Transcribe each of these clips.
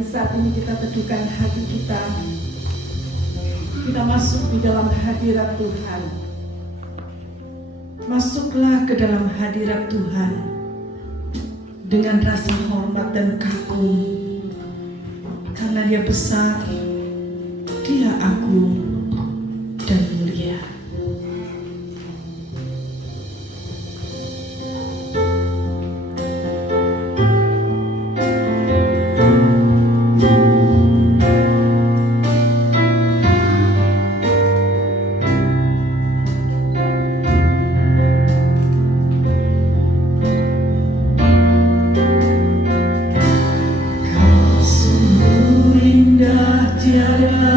Mari saat ini kita teduhkan hati kita. Kita masuk di dalam hadirat Tuhan. Masuklah ke dalam hadirat Tuhan dengan rasa hormat dan kagum, karena Dia besar, Dia agung dan mulia. Kau sungguh indah, tiada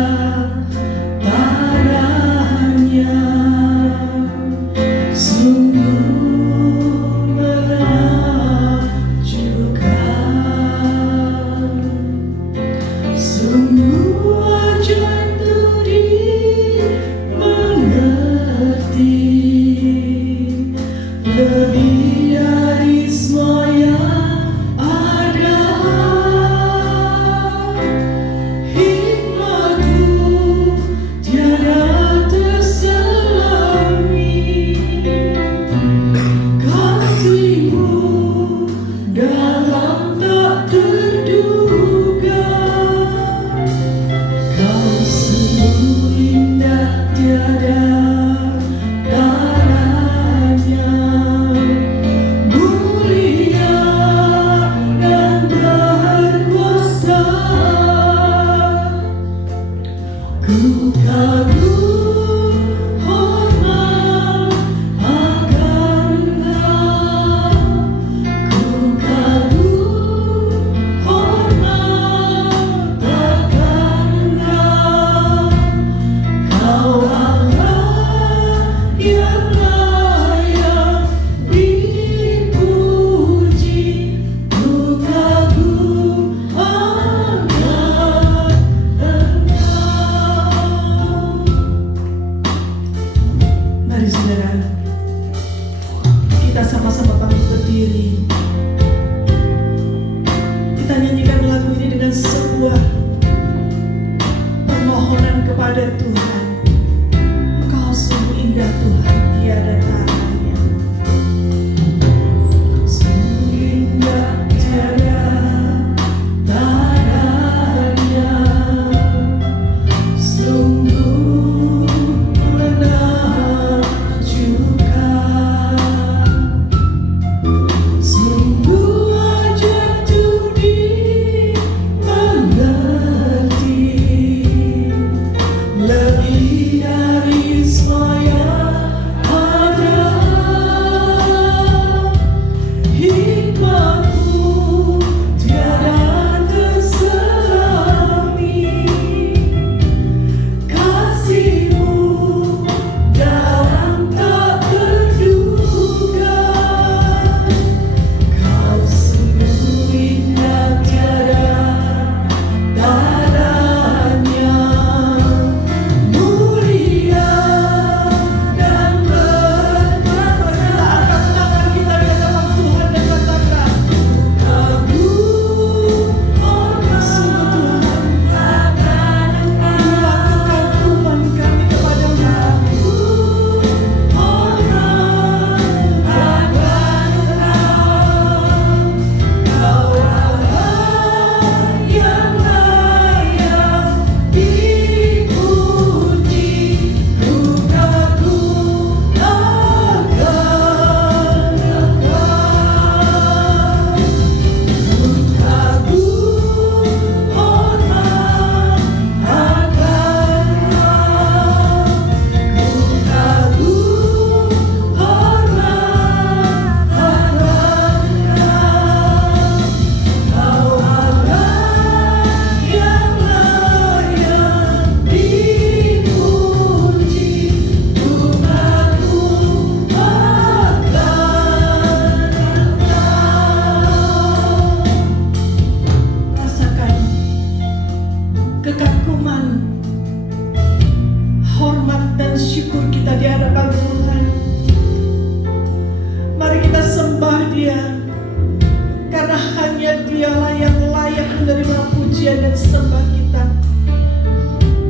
pujian dan sembah kita.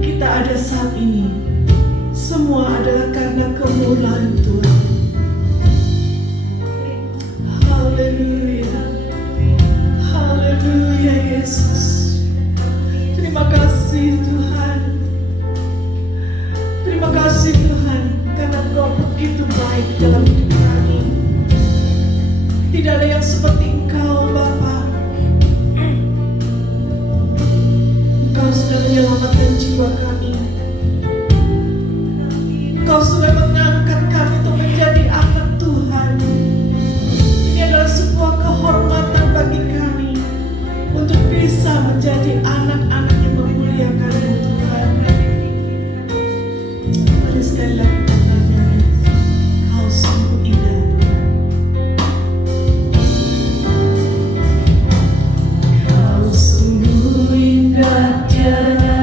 Kita ada saat ini, semua adalah karena kemurahan Tuhan. Haleluya, haleluya Yesus. Terima kasih Tuhan. Terima kasih Tuhan, karena Engkau begitu baik dalam hidup kami. Tidak ada yang seperti Engkau Bapa. Engkau sudah menyelamatkan jiwa kami. Engkau sudah mengangkat kami untuk menjadi anak Tuhan. Ini adalah sebuah kehormatan bagi kami untuk bisa menjadi anak-anak yang memuliakan Tuhan. Mari sekali lagi kita nyanyi, Kau sungguh indah. Kau sungguh indah, tiada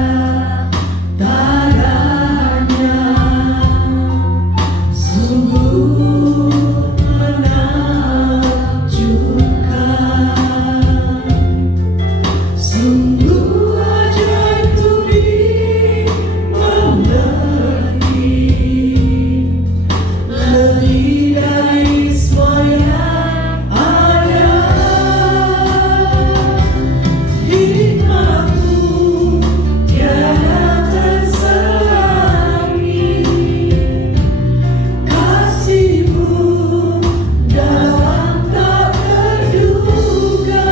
tandanya, sungguh menakjubkan, sungguh ajaib untuk dimengerti, lebih dari semua yang ada. Hikmat-Mu tiada terselangi, kasih-Mu dalam tak terduga.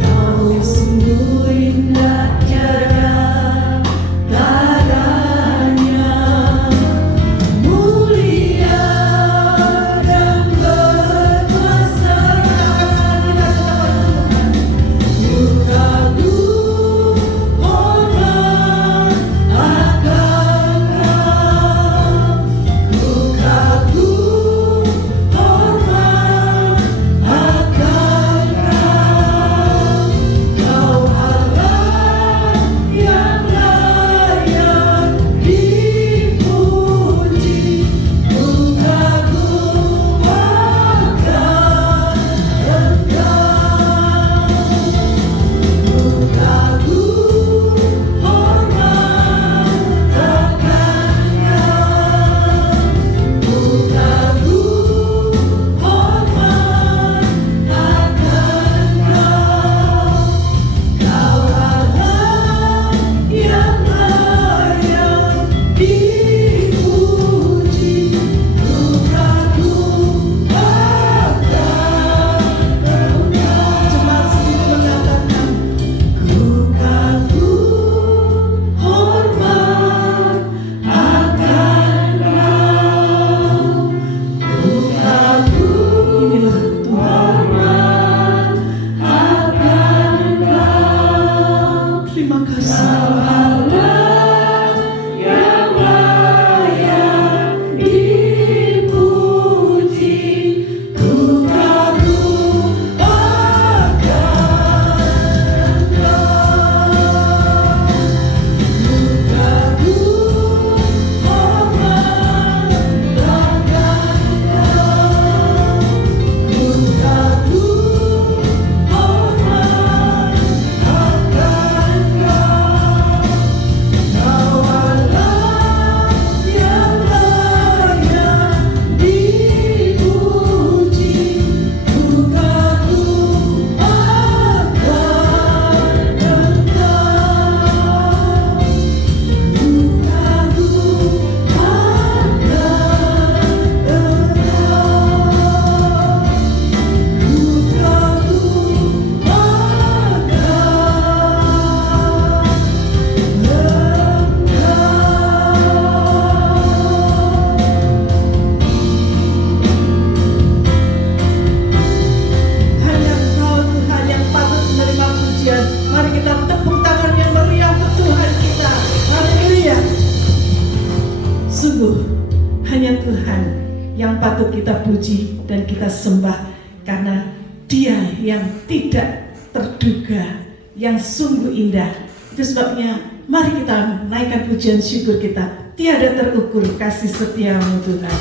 Kau sungguh indah, tiada tandanya, mulia dan berkuasa. Ku kagum hormat akan Kau, ku kagum hormat akan Kau. Kau Allah yang layak dipuji, ku kagum akan Engkau. Ku kagum hormat akan Kau, ku kagum hormat akan Kau. Kau Allah yang layak dipuji, ku kagum akan Engkau. Jemaat sendiri mengatakan, ku kagum hormat akan Kau, ku kagum inilah Tuhan hormat akan Kau. Terima kasih Allah yang layak dipuji, ku kagum akan Kau. Ku kagum hormat akan Kau, ku kagum hormat akan Kau. Kau Allah yang layak dipuji, ku kagum akan Engkau. Ku kagum akan Hanya Engkau Tuhan yang patut menerima pujian. Mari kita tepuk tangan yang meriah untuk Tuhan kita. Haleluya. Sungguh hanya Tuhan yang patut kita puji dan kita sembah, karena Dia yang tidak terduga, yang sungguh indah. Itu sebabnya mari kita naikkan pujian syukur kita. Tiada terukur kasih setia-Mu Tuhan.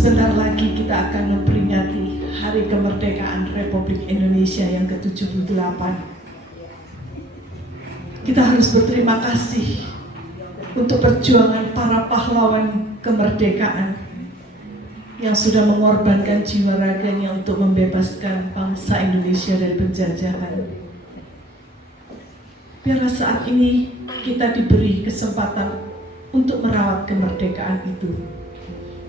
sebentar lagi kita akan memperingati Hari Kemerdekaan Republik Indonesia yang ke-78. Kita harus berterima kasih untuk perjuangan para pahlawan kemerdekaan yang sudah mengorbankan jiwa raganya untuk membebaskan bangsa Indonesia dari penjajahan. Biarlah saat ini kita diberi kesempatan untuk merawat kemerdekaan itu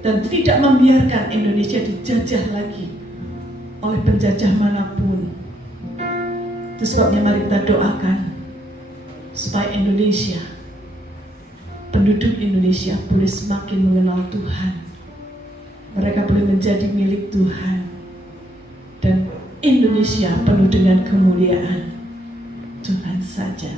dan tidak membiarkan Indonesia dijajah lagi oleh penjajah manapun. Itu sebabnya mari kita doakan supaya Indonesia, penduduk Indonesia boleh semakin mengenal Tuhan. Mereka boleh menjadi milik Tuhan dan Indonesia penuh dengan kemuliaan Tuhan saja.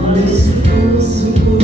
Oleh suku-suku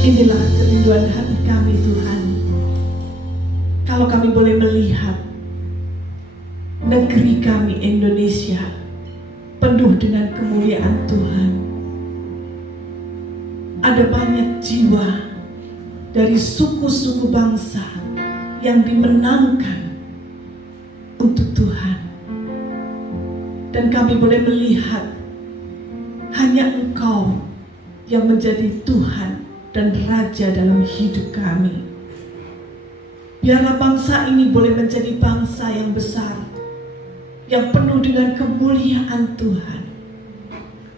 Inilah kerinduan hati kami Tuhan. Kalau kami boleh melihat negeri kami Indonesia penuh dengan kemuliaan Tuhan. Ada banyak jiwa dari suku-suku bangsa yang dimenangkan untuk Tuhan. Dan kami boleh melihat hanya Engkau yang menjadi Tuhan dan Raja dalam hidup kami. Biarlah bangsa ini boleh menjadi bangsa yang besar, yang penuh dengan kemuliaan Tuhan.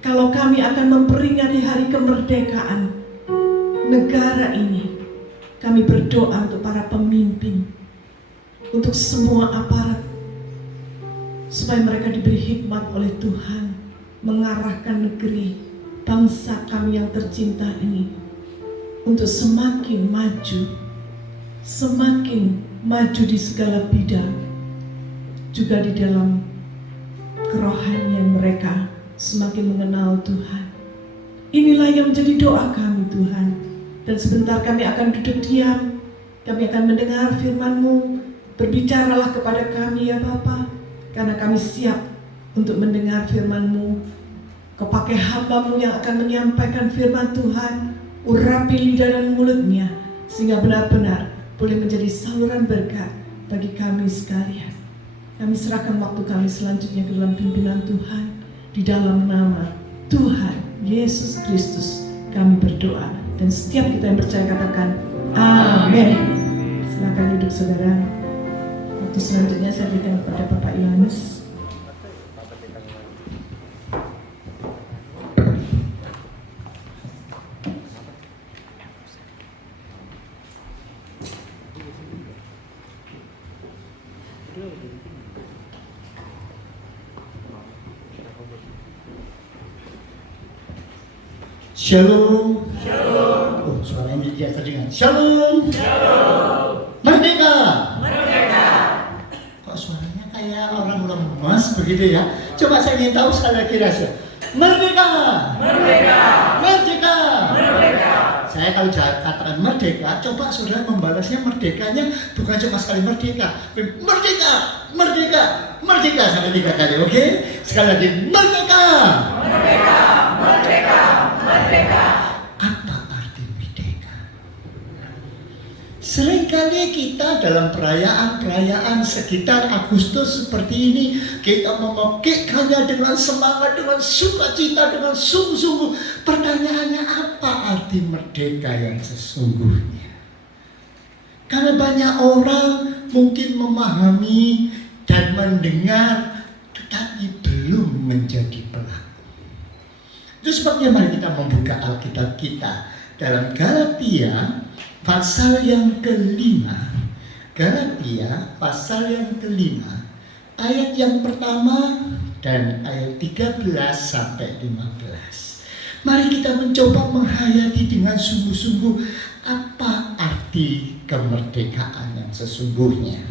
Kalau kami akan memperingati hari kemerdekaan negara ini, kami berdoa untuk para pemimpin, untuk semua aparat, supaya mereka diberi hikmat oleh Tuhan, mengarahkan negeri, bangsa kami yang tercinta ini untuk semakin maju di segala bidang, juga di dalam kerohanian mereka semakin mengenal Tuhan. Inilah yang menjadi doa kami Tuhan. Dan sebentar kami akan duduk diam, kami akan mendengar firman-Mu. Berbicaralah kepada kami ya Bapa, karena kami siap untuk mendengar firman-Mu. Kau pakai hamba-Mu yang akan menyampaikan firman Tuhan, urapi lidah dan mulutnya, sehingga benar-benar boleh menjadi saluran berkat bagi kami sekalian. Kami serahkan waktu kami selanjutnya ke dalam pimpinan Tuhan. Di dalam nama Tuhan Yesus Kristus kami berdoa. Dan setiap kita yang percaya katakan amin. Silakan duduk saudara. Waktu selanjutnya saya berikan kepada Bapak Yohanes. Shalom. Shalom. Oh, suaranya tidak terdengar. Shalom. Shalom. Merdeka. Merdeka. Kok suaranya kayak orang lemas begitu ya? Coba saya ingin tahu sekali lagi rasa. Merdeka. Merdeka. Merdeka. Merdeka. Saya kalau katakan merdeka, coba saudara membalasnya merdekanya bukan cuma sekali merdeka. Merdeka. Merdeka. Merdeka sampai 3 kali, oke? Sekali lagi merdeka. Merdeka. Merdeka. Merdeka. Apa arti merdeka? Seringkali kita dalam perayaan sekitar Agustus seperti ini, kita memekikkannya dengan semangat, dengan sukacita, dengan sungguh-sungguh. Pertanyaannya, apa arti merdeka yang sesungguhnya? Karena banyak orang mungkin memahami dan mendengar, tetapi belum menjadi pelaku. Itu sebabnya mari kita membuka Alkitab kita dalam Galatia pasal yang kelima. Galatia pasal yang kelima, ayat yang pertama dan ayat 13 sampai 15. Mari kita mencoba menghayati dengan sungguh-sungguh apa arti kemerdekaan yang sesungguhnya.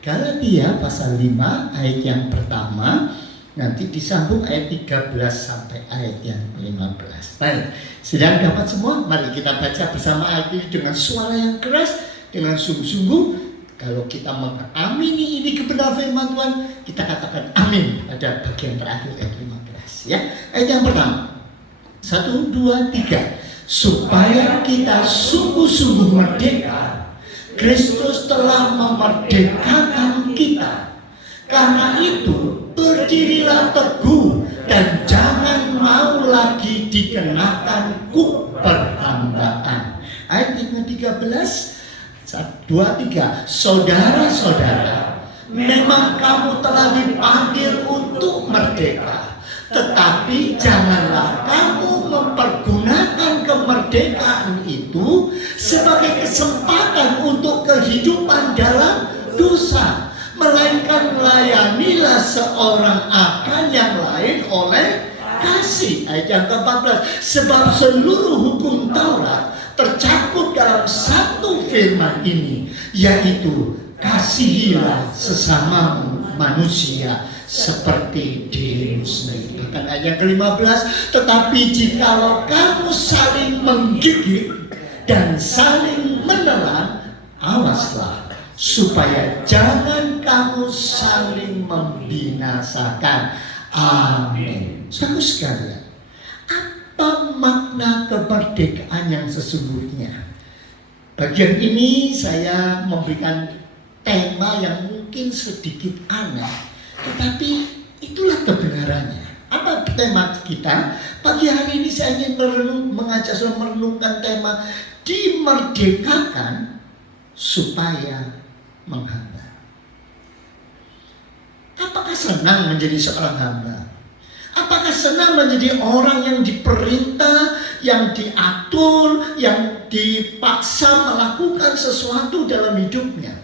Galatia pasal 5 ayat yang pertama, nanti disambung ayat 13 sampai ayat yang 15. Baik, sudah dapat semua? Mari kita baca bersama ayat ini dengan suara yang keras, dengan sungguh-sungguh. Kalau kita mengamini ini kebenaran firman Tuhan, kita katakan amin pada bagian terakhir ayat 15. Ya, ayat yang pertama. 1, 2, 3. supaya kita sungguh-sungguh merdeka. Kristus telah memerdekakan kita. Karena itu, berdirilah teguh dan jangan mau lagi dikenakan kuk perhambaan. Ayat 13, 2-3. Saudara-saudara, memang kamu telah dipanggil untuk merdeka, tetapi janganlah kamu mempergunakan kemerdekaan itu sebagai kesempatan untuk kehidupan dalam dosa, melainkan layanilah seorang akan yang lain oleh kasih. Ayat yang ke-14. Sebab seluruh hukum Taurat tercakup dalam satu firman ini, yaitu kasihilah sesamamu manusia seperti dirimu sendiri. Bahkan ayat yang ke-15, tetapi jikalau kamu saling menggigit dan saling menelan, awaslah supaya jangan kamu saling membinasakan. Amin. Saudara sekalian, apa makna kemerdekaan yang sesungguhnya? Bagian ini saya memberikan tema yang mungkin sedikit aneh, tetapi itulah kebenarannya. Apa tema kita? Pagi hari ini saya ingin mengajak saudara merenungkan tema dimerdekakan supaya menghamba. Apakah senang menjadi seorang hamba? Apakah senang menjadi orang yang diperintah, yang diatur, yang dipaksa melakukan sesuatu dalam hidupnya?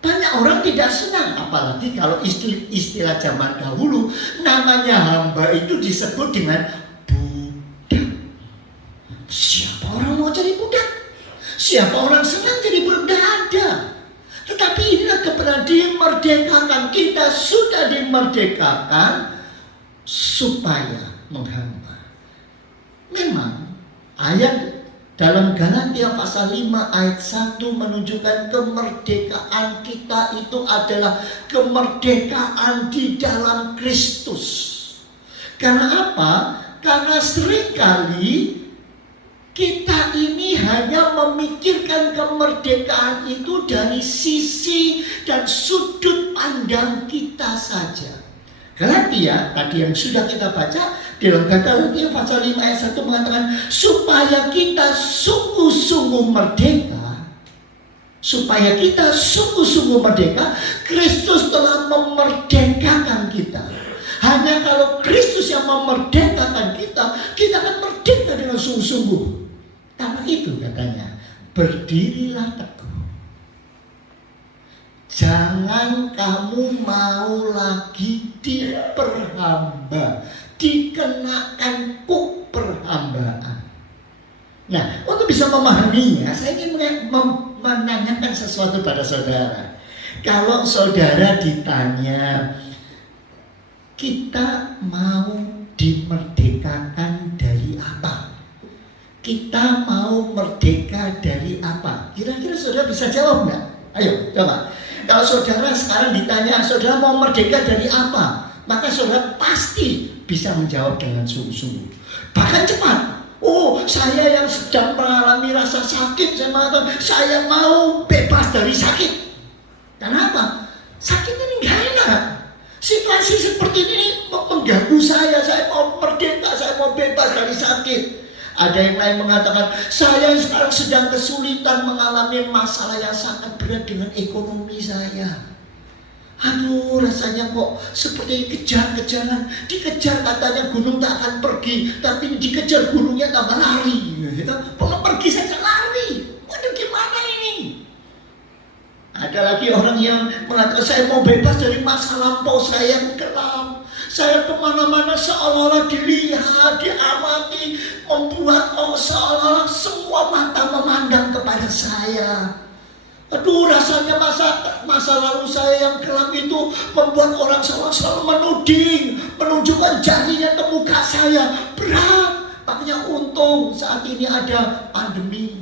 Banyak orang tidak senang, apalagi kalau istilah zaman dahulu namanya hamba itu disebut dengan budak. Siapa orang mau jadi budak? Siapa orang senang jadi budak? Tidak ada. Tetapi inilah kebenaran, dimerdekakan. Kita sudah dimerdekakan supaya menghamba. Memang ayat dalam Galatia pasal 5 ayat 1 menunjukkan kemerdekaan kita itu adalah kemerdekaan di dalam Kristus. Karena apa? Karena seringkali kita ini hanya memikirkan kemerdekaan itu dari sisi dan sudut pandang kita saja. Galatia tadi yang sudah kita baca dalam Galatia pasal 5 ayat 1 mengatakan supaya kita sungguh-sungguh merdeka. Supaya kita sungguh-sungguh merdeka, Kristus telah memerdekakan kita. Hanya kalau Kristus yang memerdekakan kita, kita akan merdeka dengan sungguh-sungguh. Karena itu katanya, berdirilah teguh. Jangan kamu mau lagi diperhamba, dikenakan kuk perhambaan. Nah, untuk bisa memahaminya, saya ingin menanyakan sesuatu pada saudara. Kalau saudara ditanya, kita mau dimerdekakan dari apa? Kita mau merdeka dari apa? Kira-kira saudara bisa jawab nggak? Ayo, coba. Kalau saudara sekarang ditanya, saudara mau merdeka dari apa? Maka saudara pasti bisa menjawab dengan sungguh-sungguh. Bahkan cepat. Oh, saya yang sedang mengalami rasa sakit, saya mengatakan, saya mau bebas dari sakit. Kenapa? Sakit ini nggak enak. Situasi seperti ini mengganggu saya mau merdeka, saya mau bebas dari sakit. Ada yang lain mengatakan, saya sekarang sedang kesulitan mengalami masalah yang sangat berat dengan ekonomi saya. Aduh, rasanya kok seperti kejar-kejaran. Dikejar katanya gunung tak akan pergi, tapi dikejar gunungnya tambah lari. Kalau pergi saja lari. Waduh, gimana ini? Ada lagi orang yang mengatakan, saya mau bebas dari masa lampau saya yang kelam. Saya kemana-mana seolah-olah dilihat, diamati, membuat seolah-olah semua mata memandang kepada saya. Aduh, rasanya masa lalu saya yang kelam itu membuat orang selalu menuding, menunjukkan jarinya ke muka saya. Berat. Makanya untung saat ini ada pandemi.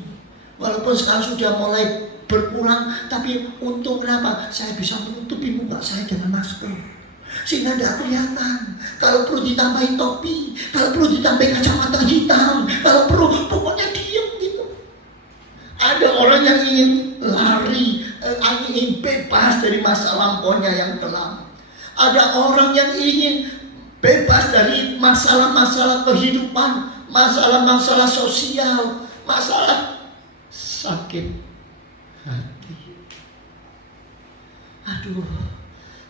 Walaupun sekarang sudah mulai berkurang, tapi untung kenapa? Saya bisa menutupi muka saya dengan masker. Sehingga tidak kelihatan. Kalau perlu ditambahin topi, kalau perlu ditambahin kacamata hitam, kalau perlu, pokoknya diam gitu. Ada orang yang ingin lari, ingin bebas dari masa lampaunya yang kelam. Ada orang yang ingin bebas dari masalah-masalah kehidupan, masalah-masalah sosial, masalah sakit hati. Aduh,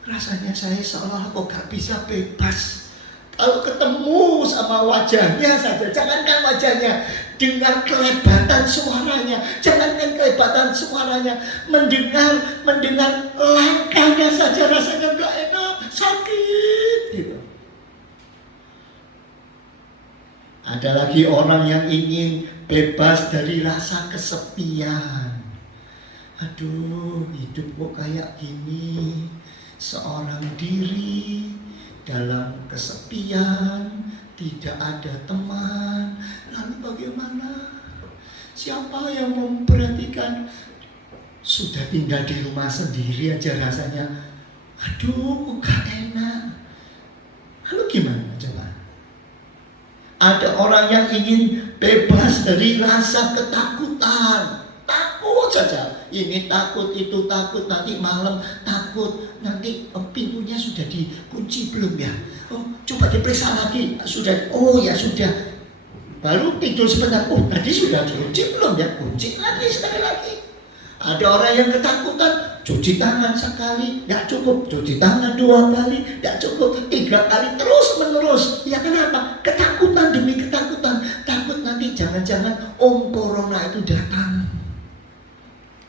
rasanya saya seolah kok gak bisa bebas. Kalau ketemu sama wajahnya saja, jangankan wajahnya, dengar kelebatan suaranya, jangankan kelebatan suaranya, mendengar langkahnya saja rasanya gak enak, sakit gitu. Ada lagi orang yang ingin bebas dari rasa kesepian. Aduh, hidup kok kayak gini, seorang diri dalam kesepian, tidak ada teman. Lalu bagaimana? Siapa yang memperhatikan? Sudah tinggal di rumah sendiri aja rasanya, aduh, gak enak. Lalu gimana coba? Ada orang yang ingin bebas dari rasa ketakutan. Takut saja, ini takut, itu takut, nanti malam takut, nanti pintunya sudah dikunci belum ya? Oh, coba diperiksa lagi, sudah, oh ya sudah. Baru tidur sebentar, oh tadi sudah dikunci belum ya? Kunci lagi sekali lagi. Ada orang yang ketakutan, cuci tangan sekali, nggak cukup, cuci tangan 2 kali, nggak cukup, 3 kali, terus menerus. Ya kenapa? Ketakutan demi ketakutan, takut nanti jangan-jangan corona itu datang.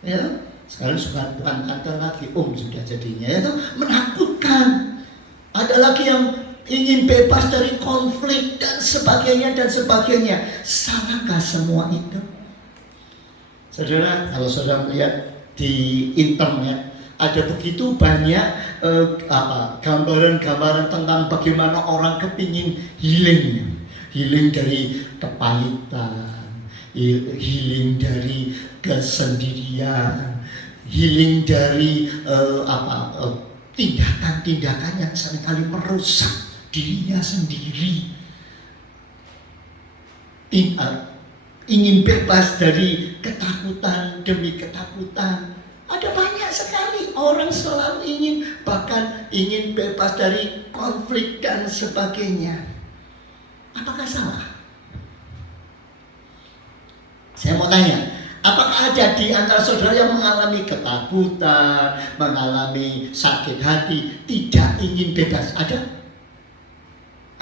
Ya, sekarang bukan ada lagi sudah jadinya, itu menakutkan. Ada lagi yang ingin bebas dari konflik dan sebagainya. Salahkah semua itu? Saudara, kalau saudara melihat di internet ada begitu banyak gambaran-gambaran tentang bagaimana orang kepingin healing dari kepahitan, healing dari kesendirian, healing dari tindakan-tindakan yang seringkali merusak dirinya sendiri. Ingin bebas dari ketakutan demi ketakutan. Ada banyak sekali orang selalu bahkan ingin bebas dari konflik dan sebagainya. Apakah salah? Saya mau tanya, apakah ada di antara saudara yang mengalami ketakutan, mengalami sakit hati, tidak ingin bebas? Ada?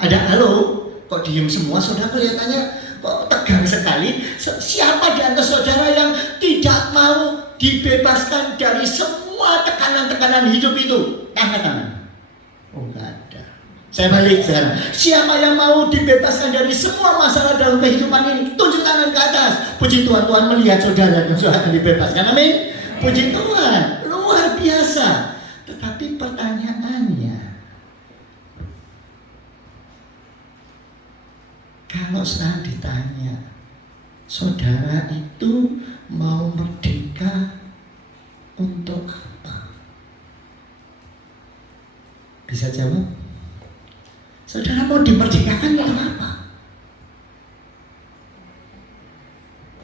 Ada? Halo? Kok diem semua? Saudara kelihatannya kok tegang sekali. Siapa di antara saudara yang tidak mau dibebaskan dari semua tekanan-tekanan hidup itu? Angkat tangan. Oh, enggak ada. Saya balik sekarang. Siapa yang mau dibebaskan dari semua masalah dalam kehidupan ini? Tunjuk tangan ke atas. Puji Tuhan, Tuhan melihat saudara yang sudah akan dibebaskan. Amin. Puji Tuhan, luar biasa. Tetapi pertanyaannya, kalau sekarang ditanya, saudara itu mau merdeka untuk apa? Bisa jawab? Saudara mau dimerdekakan untuk apa?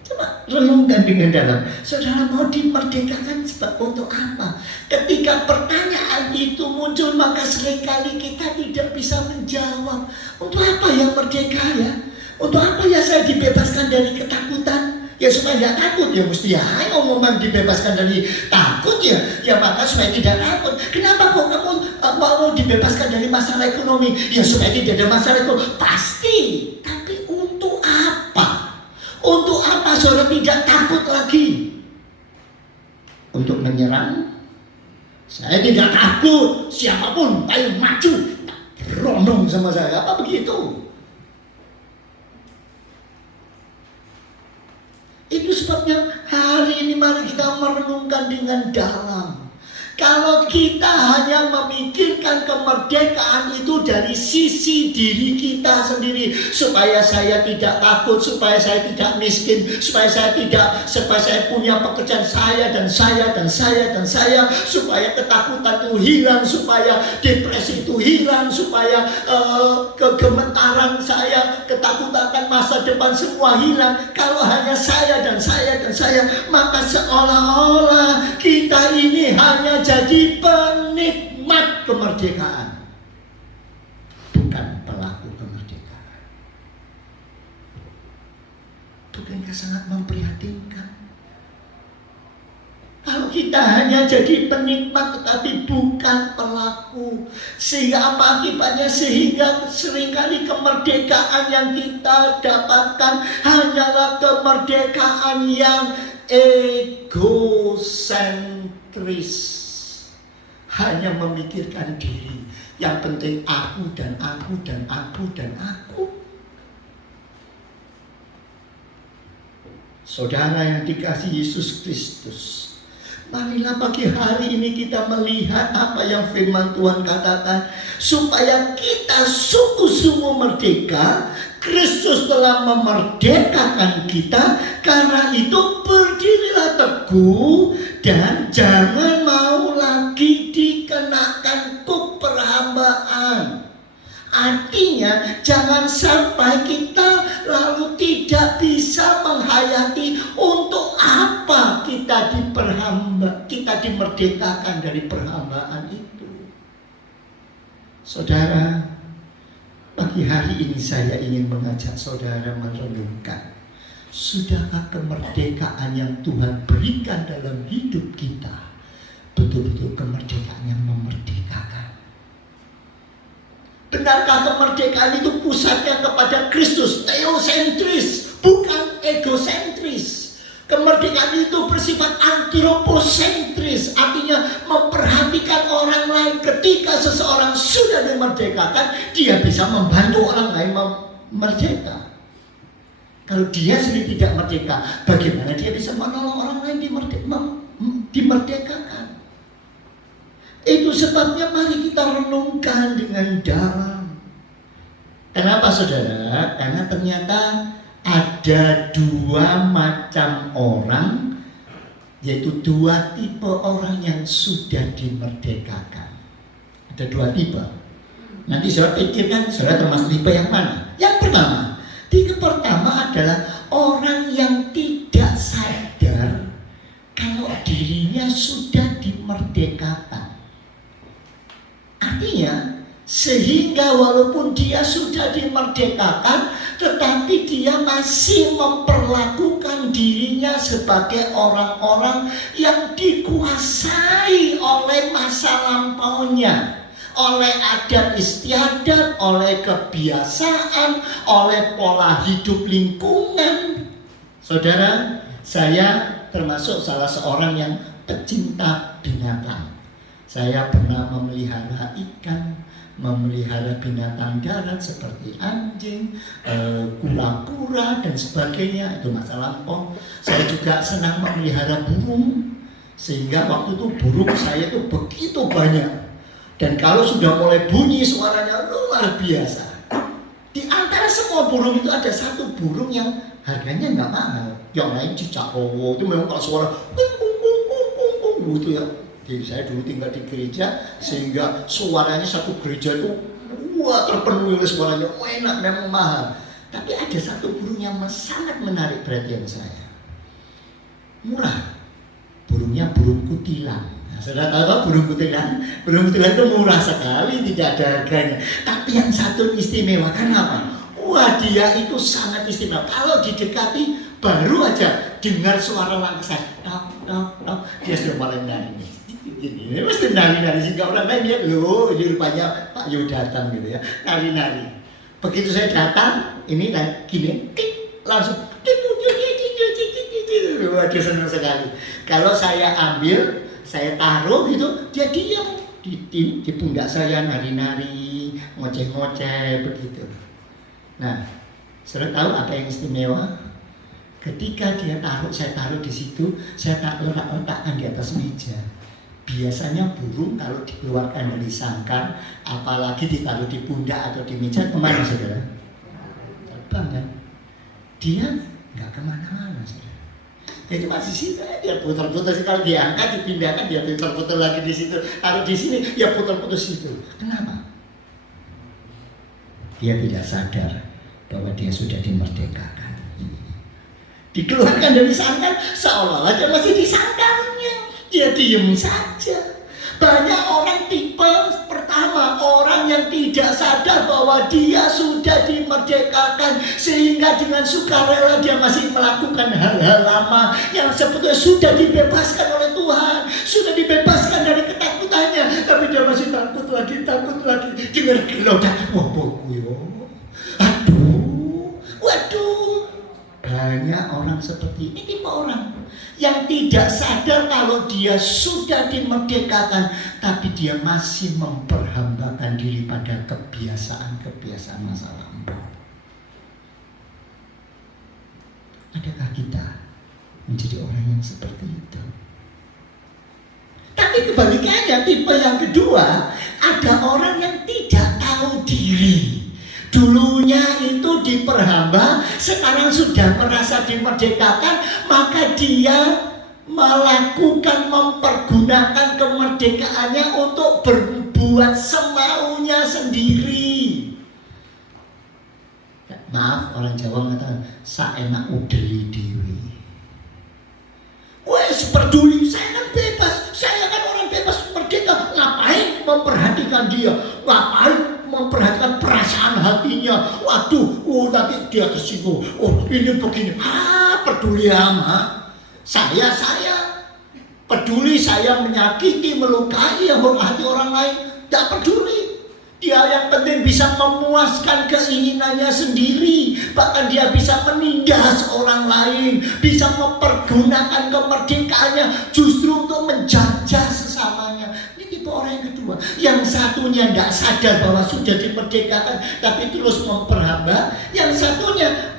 Coba renungkan dengan dalam. Saudara mau dimerdekakan untuk apa? Ketika pertanyaan itu muncul, maka seringkali kita tidak bisa menjawab. Untuk apa yang merdeka ya? Untuk apa ya saya dibebaskan dari ketakutan? Ya supaya tidak takut, ya mesti ya ngomong dibebaskan dari takut ya maka supaya tidak takut. Kenapa kok kamu mau dibebaskan dari masalah ekonomi? Ya supaya tidak ada masalah ekonomi. Pasti, tapi untuk apa? Untuk apa saudara tidak takut lagi? Untuk menyerang? Saya tidak takut, siapapun ayo maju, berondong sama saya, apa begitu? Itu sebabnya hari ini mari kita merenungkan dengan dalam. Kalau kita hanya memikirkan kemerdekaan itu dari sisi diri kita sendiri, supaya saya tidak takut, supaya saya tidak miskin, supaya saya punya pekerjaan, saya, supaya ketakutan itu hilang, supaya depresi itu hilang, supaya kegemetaran saya, ketakutan akan masa depan semua hilang. Kalau hanya saya, maka seolah-olah kita ini hanya jadi penikmat kemerdekaan, bukan pelaku kemerdekaan. Bukankah sangat memprihatinkan? Kalau kita hanya jadi penikmat tetapi bukan pelaku, sehingga apa akibatnya? Sehingga seringkali kemerdekaan yang kita dapatkan hanyalah kemerdekaan yang egosentris, hanya memikirkan diri. Yang penting aku dan aku dan aku dan aku. Saudara yang dikasihi Yesus Kristus, marilah pagi hari ini kita melihat apa yang firman Tuhan katakan, supaya kita sungguh-sungguh merdeka. Kristus telah memerdekakan kita, karena itu berdirilah teguh dan jangan mau lagi dikenakan kuk perhambaan. Artinya jangan sampai kita lalu tidak bisa menghayati untuk apa kita dimerdekakan dari perhambaan itu. Saudara, pagi hari ini saya ingin mengajak saudara merenungkan, sudahkah kemerdekaan yang Tuhan berikan dalam hidup kita betul-betul kemerdekaan yang memerdekakan? Benarkah kemerdekaan itu pusatnya kepada Kristus, teosentris, bukan egosentris? Kemerdekaan itu bersifat antroposentris, artinya memperhatikan orang lain. Ketika seseorang sudah dimerdekakan, dia bisa membantu orang lain merdeka. Kalau dia sendiri tidak merdeka, bagaimana dia bisa menolong orang lain dimerdekakan? Itu sebabnya mari kita renungkan dengan dalam. Kenapa saudara? Karena ternyata ada dua macam orang, yaitu dua tipe orang yang sudah dimerdekakan. Ada dua tipe. Nanti saudara pikirkan, saudara termasuk tipe yang mana? Yang pertama, tipe pertama adalah orang yang tidak sadar kalau dirinya sudah dimerdekakan. Artinya, sehingga walaupun dia sudah dimerdekakan, tetapi dia masih memperlakukan dirinya sebagai orang-orang yang dikuasai oleh masa lampaunya, oleh adat istiadat, oleh kebiasaan, oleh pola hidup lingkungan. Saudara, saya termasuk salah seorang yang pecinta binatang. Saya pernah memelihara ikan, memelihara binatang darat seperti anjing, kura-kura dan sebagainya, itu masa lampau. Saya juga senang memelihara burung, sehingga waktu itu burung saya itu begitu banyak. Dan kalau sudah mulai bunyi suaranya luar biasa. Di antara semua burung itu ada satu burung yang harganya nggak mahal. Yang lain cicak rowo, itu memang kalau suara itu ya. Jadi saya dulu tinggal di gereja, sehingga suaranya satu gereja itu terpenuhi oleh suaranya, enak, memang mahal. Tapi ada satu burung yang sangat menarik perhatian saya. Murah. Burungnya burung kutilang. Nah, saudara tahu burung kutilang? Burung kutilang itu murah sekali, tidak ada harganya. Tapi yang satu istimewa, kenapa? Wah, dia itu sangat istimewa. Kalau didekati, baru aja dengar suara langkah, dia sudah mulai nari. Ini mesti nari-nari sehingga orang lain lihat, loh ini rupanya Pak Yo datang gitu ya, nari-nari. Begitu saya datang, ini gini, langsung wah, dia senang sekali. Kalau saya ambil, saya taruh gitu, dia diam di pundak saya, nari-nari, ngoceh-ngoceh begitu. Nah, saudara tahu apa yang istimewa? Ketika dia taruh, saya taruh di situ, saya letakkan di atas meja. Biasanya burung kalau dikeluarkan dari sangkar, apalagi ditaruh di pundak atau di meja, kemana saudara? Terbang kan? Dia nggak kemana-mana saudara. Jadi masih situ, dia putar-putar sih, kalau diangkat dipindahkan dia putar-putar lagi di situ, taruh di sini, ya putar-putar situ. Kenapa? Dia tidak sadar bahwa dia sudah dimerdekakan. Dikeluarkan dari sangkar, seolah-olah dia masih di sangkarnya. Dia diem saja. Banyak orang tipe pertama, orang yang tidak sadar bahwa dia sudah dimerdekakan, sehingga dengan sukarela dia masih melakukan hal-hal lama yang sebetulnya sudah dibebaskan oleh Tuhan, sudah dibebaskan dari ketakutannya, tapi dia masih takut lagi dengan gelodak. Wah, waduh, banyak orang seperti ini, tipe orang yang tidak sadar kalau dia sudah dimerdekakan, tapi dia masih memperhambakan diri pada kebiasaan-kebiasaan masa lampau. Adakah kita menjadi orang yang seperti itu? Tapi kebalikannya, tipe yang kedua, ada orang yang tidak tahu diri. Dulunya itu diperhamba, sekarang sudah merasa dimerdekakan, maka dia mempergunakan kemerdekaannya untuk berbuat semaunya sendiri. Maaf, orang Jawa mengatakan saenak udeli dewi. Wes peduli, saya kan bebas, saya kan orang bebas merdeka. Ngapain memperhatikan dia? Ngapain memperhatikan perasaan hatinya? Waduh, nanti dia tersinggung. Ini begini. Peduli amat. Saya peduli, saya menyakiti, melukai hati orang lain. Tidak peduli. Dia yang penting bisa memuaskan keinginannya sendiri. Bahkan dia bisa menindas orang lain, bisa mempergunakan kemerdekaannya justru untuk menjajah sesamanya. Ini tipe orang yang kedua. Yang satunya tidak sadar bahwa sudah dimerdekakan, tapi terus memperhamba. Yang satunya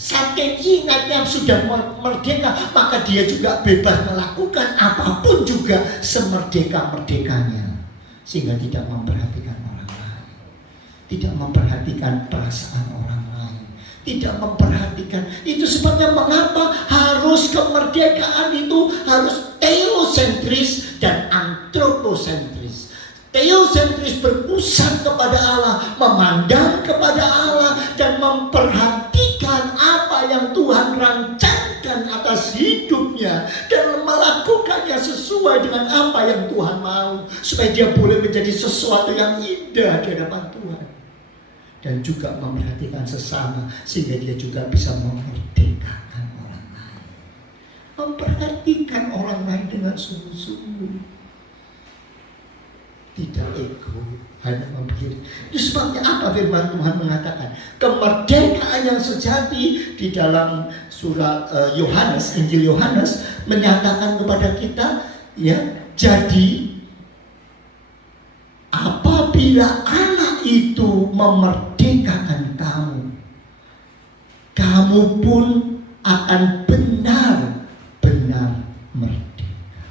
saking ingatnya sudah merdeka, maka dia juga bebas melakukan apapun juga semerdeka-merdekanya, sehingga tidak memperhatikan orang lain, tidak memperhatikan perasaan orang lain, tidak memperhatikan. Itu sebabnya mengapa harus kemerdekaan itu harus teosentris dan antroposentris. Teosentris berpusat kepada Allah, memandang kepada Allah, dan memperhatikan apa yang Tuhan rancangkan atas hidupnya, dan melakukannya sesuai dengan apa yang Tuhan mau, supaya dia boleh menjadi sesuatu yang indah di hadapan Tuhan. Dan juga memperhatikan sesama, sehingga dia juga bisa memerdekakan orang lain. Memperhatikan orang lain dengan sungguh-sungguh, tidak ego, hanya memikir. Itu sebabnya apa firman Tuhan mengatakan kemerdekaan yang sejati di dalam surat Yohanes, Injil Yohanes menyatakan kepada kita, ya, jadi apabila anak itu memerdekakan kamu pun akan benar-benar merdeka.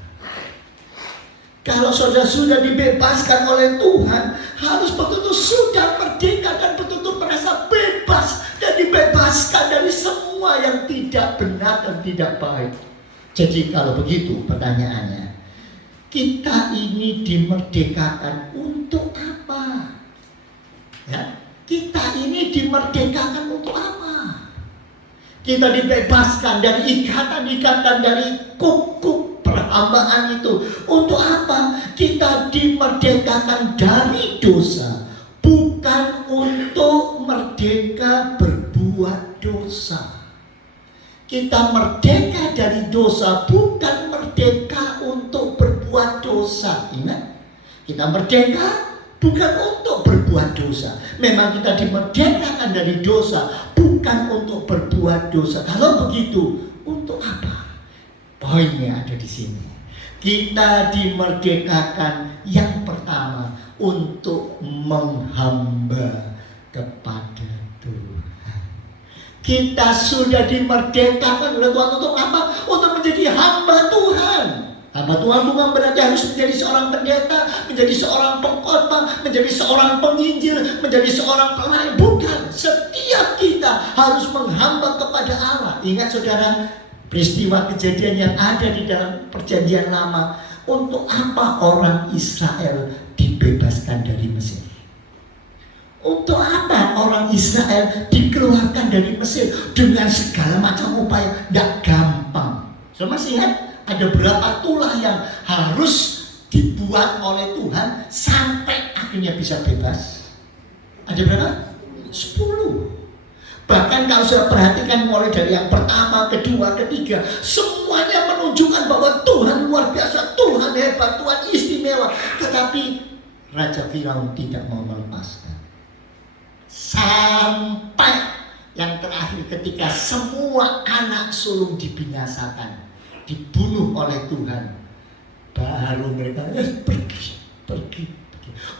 Kalau saudara sudah dibebaskan oleh Tuhan, harus betul-betul sudah merdeka dan betul-betul merasa bebas dan dibebaskan dari semua yang tidak benar dan tidak baik. Jadi kalau begitu pertanyaannya, kita ini dimerdekakan untuk apa? Ya, kita ini dimerdekakan untuk apa? Kita dibebaskan dari ikatan-ikatan, dari kuk-kuk perhambaan itu. Untuk apa? Kita dimerdekakan dari dosa, bukan untuk merdeka berbuat dosa. Kita merdeka dari dosa, bukan merdeka untuk berbuat dosa. Ingat, kita merdeka bukan untuk berbuat dosa. Memang kita dimerdekakan dari dosa, bukan untuk berbuat dosa. Kalau begitu, untuk apa? Poinnya ada di sini. Kita dimerdekakan yang pertama untuk menghamba kepada Tuhan. Kita sudah dimerdekakan oleh Tuhan untuk apa? Untuk menjadi hamba Tuhan. Hamba Hamba Tuhan bukan berarti harus menjadi seorang pendeta, menjadi seorang pengkhotbah, menjadi seorang penginjil, menjadi seorang pelayan. Bukan. Setiap kita harus menghamba kepada Allah. Ingat saudara, peristiwa kejadian yang ada di dalam perjanjian lama. Untuk apa orang Israel dibebaskan dari Mesir? Untuk apa orang Israel dikeluarkan dari Mesir dengan segala macam upaya? Tidak gampang. So masih ingat ada berapa tulah yang harus dibuat oleh Tuhan sampai akhirnya bisa bebas? Ada berapa? 10. Bahkan kalau saya perhatikan mulai dari yang pertama, kedua, ketiga, semuanya menunjukkan bahwa Tuhan luar biasa, Tuhan hebat, Tuhan istimewa. Tetapi Raja Firaun tidak mau melepaskan. Sampai yang terakhir ketika semua anak sulung dibinasakan, dibunuh oleh Tuhan, baru mereka pergi.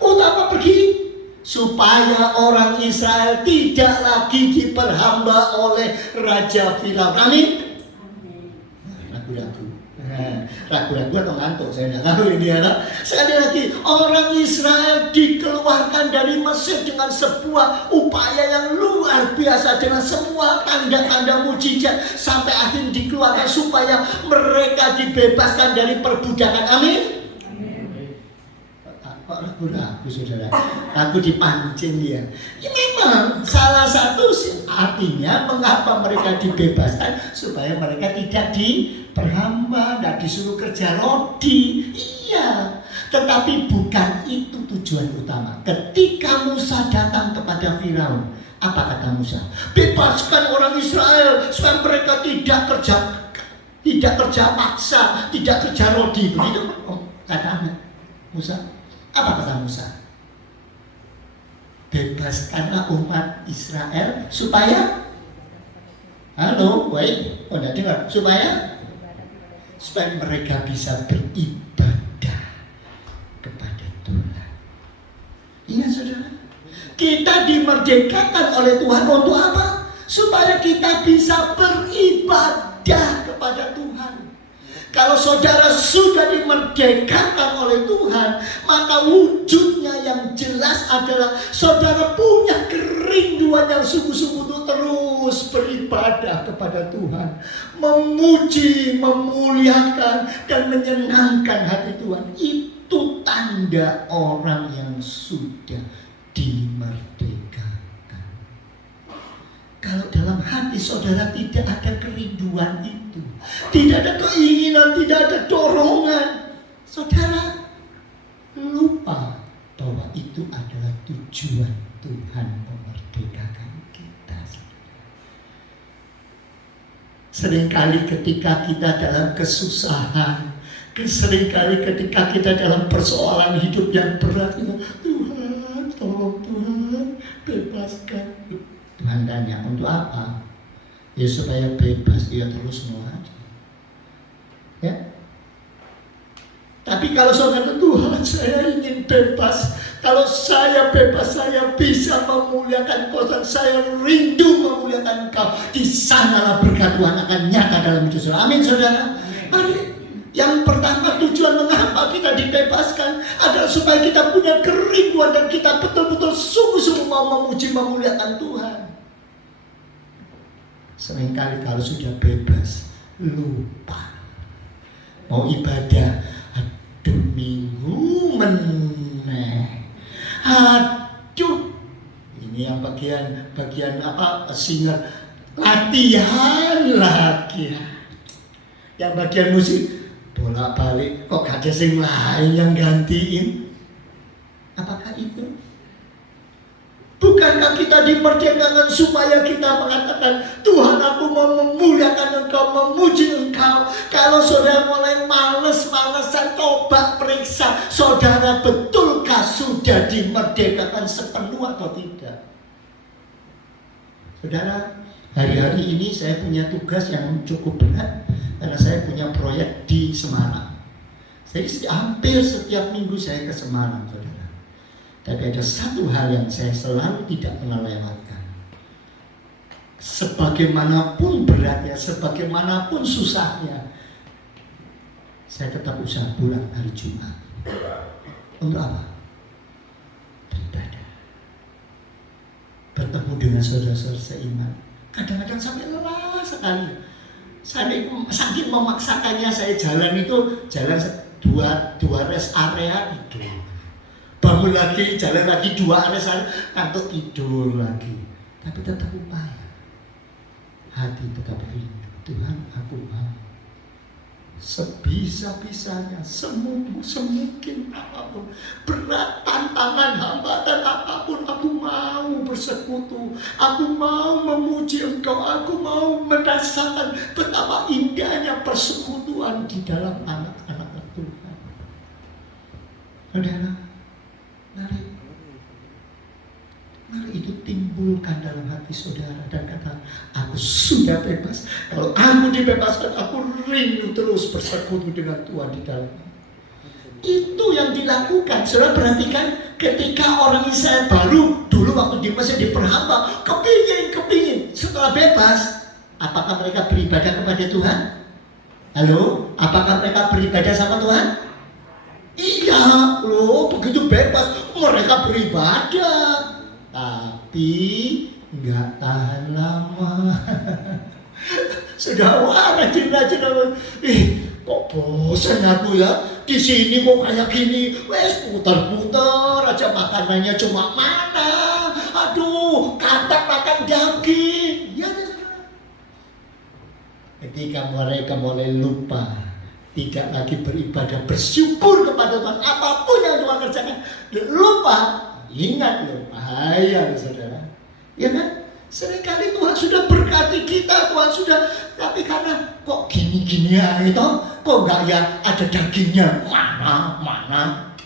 Utama pergi supaya orang Israel tidak lagi diperhamba oleh Raja Firaun. Amin. Ragu-ragu atau ngantuk, saya tidak tahu ini ya. Sekali lagi, orang Israel dikeluarkan dari Mesir dengan sebuah upaya yang luar biasa, dengan semua tanda-tanda mujizat, sampai akhirnya dikeluarkan supaya mereka dibebaskan dari perbudakan. Amin. Kok ragu-ragu saudara? Aku dipancing dia. Ya memang salah satu artinya mengapa mereka dibebaskan, supaya mereka tidak diperhamba, tidak disuruh kerja rodi. Iya, tetapi bukan itu tujuan utama. Ketika Musa datang kepada Firaun, apa kata Musa? Bebaskan orang Israel supaya mereka tidak kerja paksa, tidak kerja rodi. Begitu kata Musa. Apa kata Musa? Bebaskanlah umat Israel supaya, halo, baik, tidak dengar, supaya mereka bisa beribadah kepada Tuhan. Ingat saudara, kita dimerdekakan oleh Tuhan untuk apa? Supaya kita bisa beribadah kepada Tuhan. Kalau saudara sudah dimerdekakan oleh Tuhan, maka wujudnya yang jelas adalah saudara punya kerinduan yang sungguh-sungguh untuk terus beribadah kepada Tuhan, memuji, memuliakan, dan menyenangkan hati Tuhan. Itu tanda orang yang sudah dimerdekakan. Kalau dalam hati saudara tidak ada kerinduan itu, tidak ada keinginan, tidak ada dorongan, saudara lupa bahwa itu adalah tujuan Tuhan memerdekakan kita. Seringkali ketika kita dalam kesusahan, seringkali ketika kita dalam persoalan hidup yang berat, Tuhan, tolong Tuhan, bebaskan. Tuhan tanya, untuk apa? Ya supaya bebas, ya terus mau aja. Ya. Tapi kalau saudara, Tuhan saya ingin bebas. Kalau saya bebas, saya bisa memuliakan Kau, dan saya rindu memuliakan Kau. Di sanalah berkat Tuhan akan nyata dalam hidup saudara. Amin saudara. Mari. Yang pertama, tujuan mengapa kita dibebaskan adalah supaya kita punya kerinduan dan kita betul-betul sungguh-sungguh mau memuji, memuliakan Tuhan. Seringkali kalau sudah bebas, lupa mau ibadah. Aduh, minggu meneh. Aduh, ini yang bagian apa? Singer latihan lagi. Yang bagian musik bolak-balik, kok gak ada sing lain yang gantiin? Apakah itu? Bukankah kita dimerdekakan supaya kita mengatakan, Tuhan, aku mau memuliakan Engkau, memuji Engkau. Kalau saudara mulai males-malesan, coba periksa, saudara betulkah sudah dimerdekakan sepenuh atau tidak? Saudara, hari-hari ini saya punya tugas yang cukup berat, karena saya punya proyek di Semarang. Jadi hampir setiap minggu saya ke Semarang, saudara. Tapi ada satu hal yang saya selalu tidak pernah lewatkan. Sebagaimanapun beratnya, sebagaimanapun susahnya, saya tetap usaha pulang hari Jumat. Untuk apa? Beribadah. Bertemu dengan saudara-saudara seiman. Kadang-kadang sampai lelah sekali. Saking memaksakannya saya jalan dua rest area tidur. Bangun lagi, jalan lagi 2 rest area, kantuk tidur lagi. Tapi tetap upaya. Hati tetap rindu. Tuhan, aku mau sebisa-bisanya, semungkin apapun, berat tantangan, hambatan apapun, aku mau bersekutu, aku mau memuji Engkau, aku mau merasakan betapa indahnya persekutuan di dalam anak-anak Tuhan. Saudara, mari itu timbulkan dalam hati saudara dan kata, aku sudah bebas. Kalau aku dibebaskan, aku rindu terus bersekutu dengan Tuhan di dalamnya. Itu yang dilakukan. Saudara perhatikan, ketika orang Israel baru dulu waktu di Mesir diperhamba, kepingin. Setelah bebas, apakah mereka beribadah kepada Tuhan? Halo? Apakah mereka beribadah sama Tuhan? Iya, loh, begitu bebas mereka beribadah. Tapi nggak tahan lama. Sudah rajin. Kok bosan aku ya? Di sini kok kayak gini, wes putar-putar aja, makanannya cuma mana. Aduh, kata makan daging. Ya, ketika mereka mulai lupa, tidak lagi beribadah, bersyukur kepada Tuhan, apapun yang Tuhan kerjakan, lupa. Ingat loh, bahaya loh saudara. Ya kan? Seringkali Tuhan sudah berkati kita, Tuhan sudah, tapi karena kok gini-gini ya itu, kok enggak ya ada dagingnya, mana.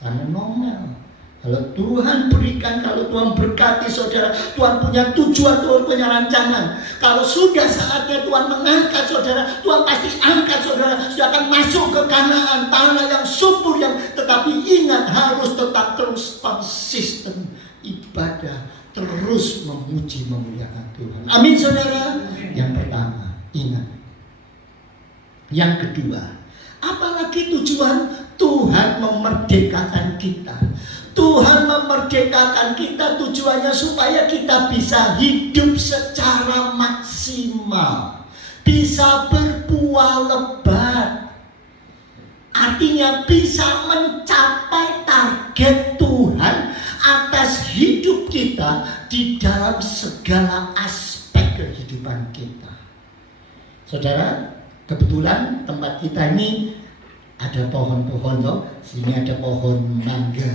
Jangan ngomel. Kalau Tuhan berikan, kalau Tuhan berkati saudara, Tuhan punya tujuan, Tuhan punya rancangan. Kalau sudah saatnya Tuhan mengangkat saudara, Tuhan pasti angkat saudara, sudah akan masuk ke Kanaan, tanah yang subur, yang tetapi ingat harus tetap terus konsisten ibadah, terus memuji memuliakan Tuhan. Amin saudara. Yang pertama, ingat. Yang kedua, apalagi tujuan Tuhan memerdekakan kita. Tuhan memerdekakan kita tujuannya supaya kita bisa hidup secara maksimal, bisa berbuah lebat. Artinya bisa mencapai target Tuhan atas hidup kita di dalam segala aspek kehidupan kita. Saudara, kebetulan tempat kita ini ada pohon-pohon loh. Sini ada pohon mangga.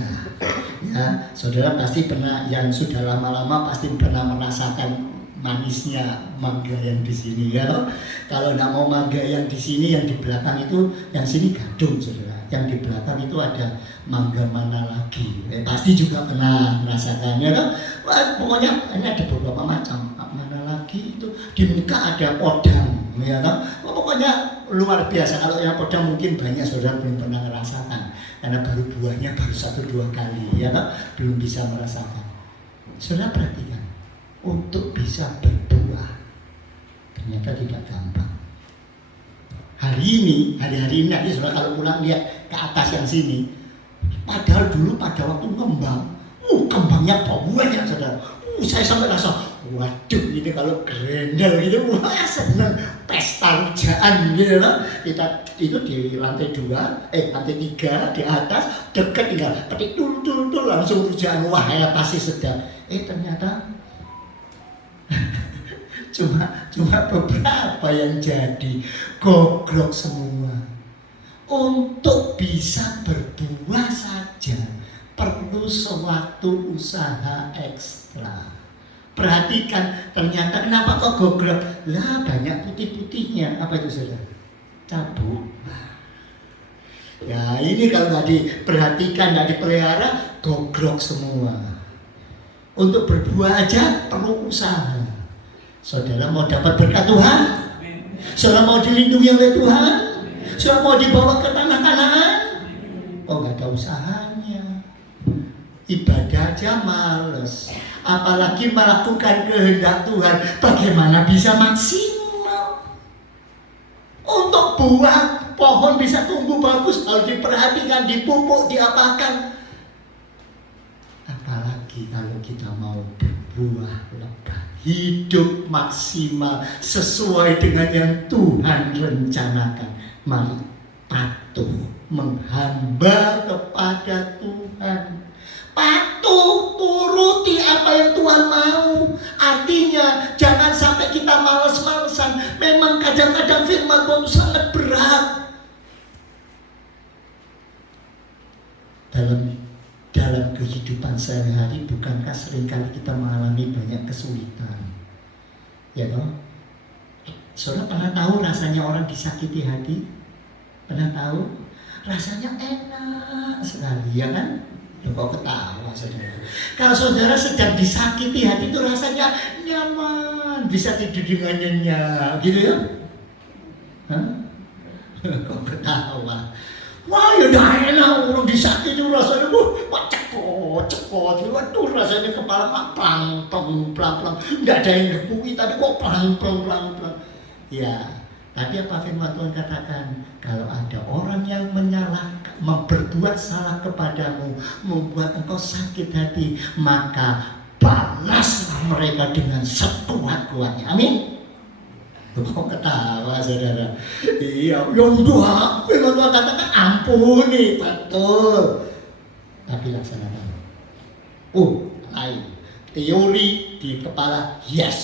Ya, saudara pasti pernah, yang sudah lama-lama pasti pernah merasakan manisnya mangga yang di sini ya. Kalau nggak mau mangga yang di sini, yang di belakang itu, yang sini gadung saudara. Yang di belakang itu ada mangga mana lagi. Pasti juga pernah merasakannya kan. Wah, pokoknya ini ada beberapa macam. Mana lagi itu di muka ada podang, ya kan? Pokoknya luar biasa. Kalau yang podang mungkin banyak saudara belum pernah merasakan, karena baru buahnya baru 1-2 kali, ya kan? Belum bisa merasakan. Saudara perhatikan, untuk bisa berbuah ternyata tidak gampang. Hari-hari ini nanti saudara kalau pulang lihat ke atas yang sini, padahal dulu pada waktu kembang, kembangnya banyak saudara. Saya sampai rasa, waduh ini kalau grendel gitu, wah seneng, pesta rujaan gitu loh. Kita itu di lantai 2, lantai 3 di atas, dekat tinggal petik tul langsung rujaan, wah ya pasti sedap. Ternyata cuma beberapa yang jadi, gogrok semua. Untuk bisa berbuah saja perlu suatu usaha ekstra. Perhatikan, ternyata kenapa kok gogrok? Lah banyak putih-putihnya. Apa itu saudara? Cabuk. Ya ini kalau nggak diperhatikan, nggak dipelihara, gogrok semua. Untuk berbuah aja perlu usaha. Saudara mau dapat berkat Tuhan? Saudara mau dilindungi oleh Tuhan? Saudara mau dibawa ke tanah Kanaan? Oh nggak ada usahanya. Ibadah aja males, apalagi melakukan kehendak Tuhan. Bagaimana bisa maksimal? Untuk buah pohon bisa tumbuh bagus, harus diperhatikan, dipupuk, diapakan. Apalagi kalau kita mau berbuah lebat, hidup maksimal sesuai dengan yang Tuhan rencanakan. Mari patuh menghamba kepada Tuhan. Patuh, turuti apa yang Tuhan mau. Artinya jangan sampai kita malas-malesan. Memang kadang-kadang firman Tuhan sangat berat. Dalam kehidupan sehari-hari, bukankah seringkali kita mengalami banyak kesulitan? Ya toh? Saudara pernah tahu rasanya orang disakiti hati? Pernah tahu? Rasanya enak sekali, ya kan? Kok ketawa saudara? Kalau saudara sedang disakiti hati itu rasanya nyaman, bisa tidur dengan nyenyak, gitu ya? Hah? Kok ketawa? Wah, ya udah enak, orang disakiti rasanya, cekot, waduh rasanya kepala plang, nggak ada yang ngepui, tapi kok plang. Ya, tapi apa firman Tuhan katakan? Kalau ada orang yang berbuat salah kepadamu, membuat engkau sakit hati, maka balaslah mereka dengan sekuat-kuatnya. Amin. Kok ketawa saudara? Iya, yang doa, firman Tuhan katakan ampuni, betul. Tapi laksanakan. Lain. Teori di kepala, yes.